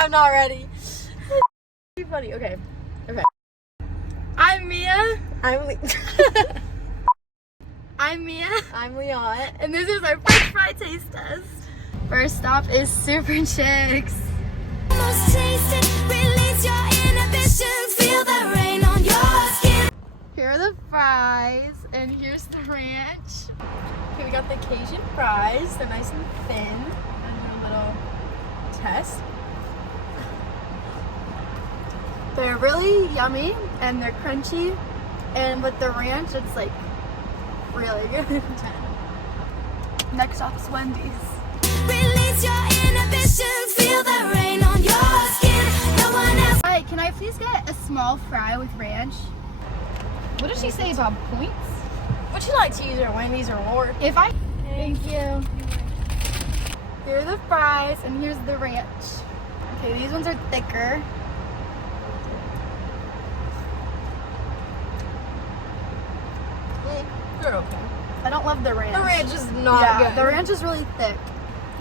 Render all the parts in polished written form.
I'm not ready. Be funny. Okay. I'm Mia. I'm Mia. I'm Leon. And this is our French fry taste test. First stop is Super Chicks. Almost taste it, release your inhibitions, feel the rain on your skin. Here are the fries, and here's the ranch. Okay, we got the Cajun fries. They're nice and thin. And a little test. They're really yummy, and they're crunchy. And with the ranch, it's like really good. Next stop is Wendy's. Release your inhibitions, feel the rain on your skin. No one else. Hi, can I please get a small fry with ranch? What did she say about points? Would you like to use your Wendy's reward? If I... Thank you. Here are the fries, and here's the ranch. Okay, these ones are thicker. They're okay. I don't love the ranch. The ranch is not Yeah, good. the ranch is really thick.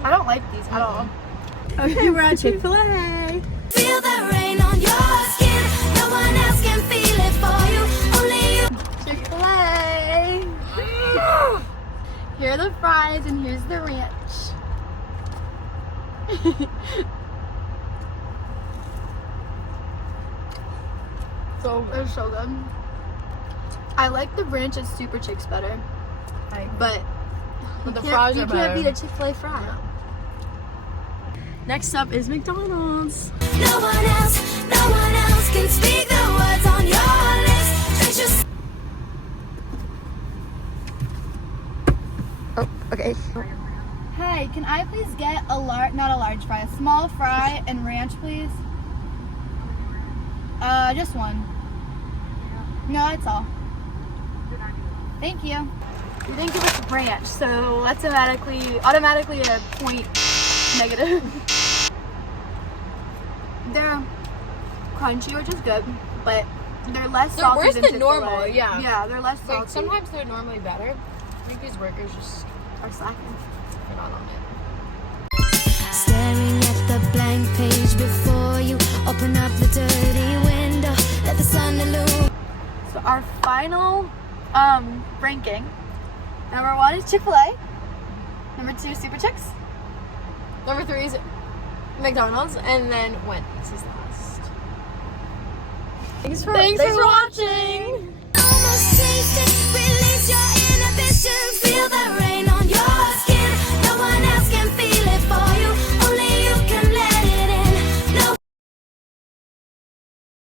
I don't like these at all. Okay, we're at Chick-fil-A. Feel the rain on your skin. No one else can feel it for you. Only you. Chick-fil-A. Here are the fries, and here's the ranch. So They're so good. I like the ranch at Super Chicks better, but the fries you are can't better. beat a Chick-fil-A fry. Next up is McDonald's. No one else can speak the words on your lips. Treat your Oh, okay. Hi, can I please get not a large fry, a small fry and ranch, please? Just one. No, that's all. Thank you. You didn't give us ranch, so that's automatically a point negative. They're crunchy, which is good, but they're less They're salty worse than than Chick-fil-A. normal, yeah. Yeah, they're less salty. Like, sometimes they're normally better. I think these workers just are slacking. are not on it. staring at the blank page before you. Open up the dirty window, let the sun illuminate. So our final ranking. Number 1 is Chick-fil-A. Number 2 is Super Chicks. Number 3 is McDonald's, and then Wendy's is last. Thanks for watching. Almost taste it, release your inhibitions, feel the rain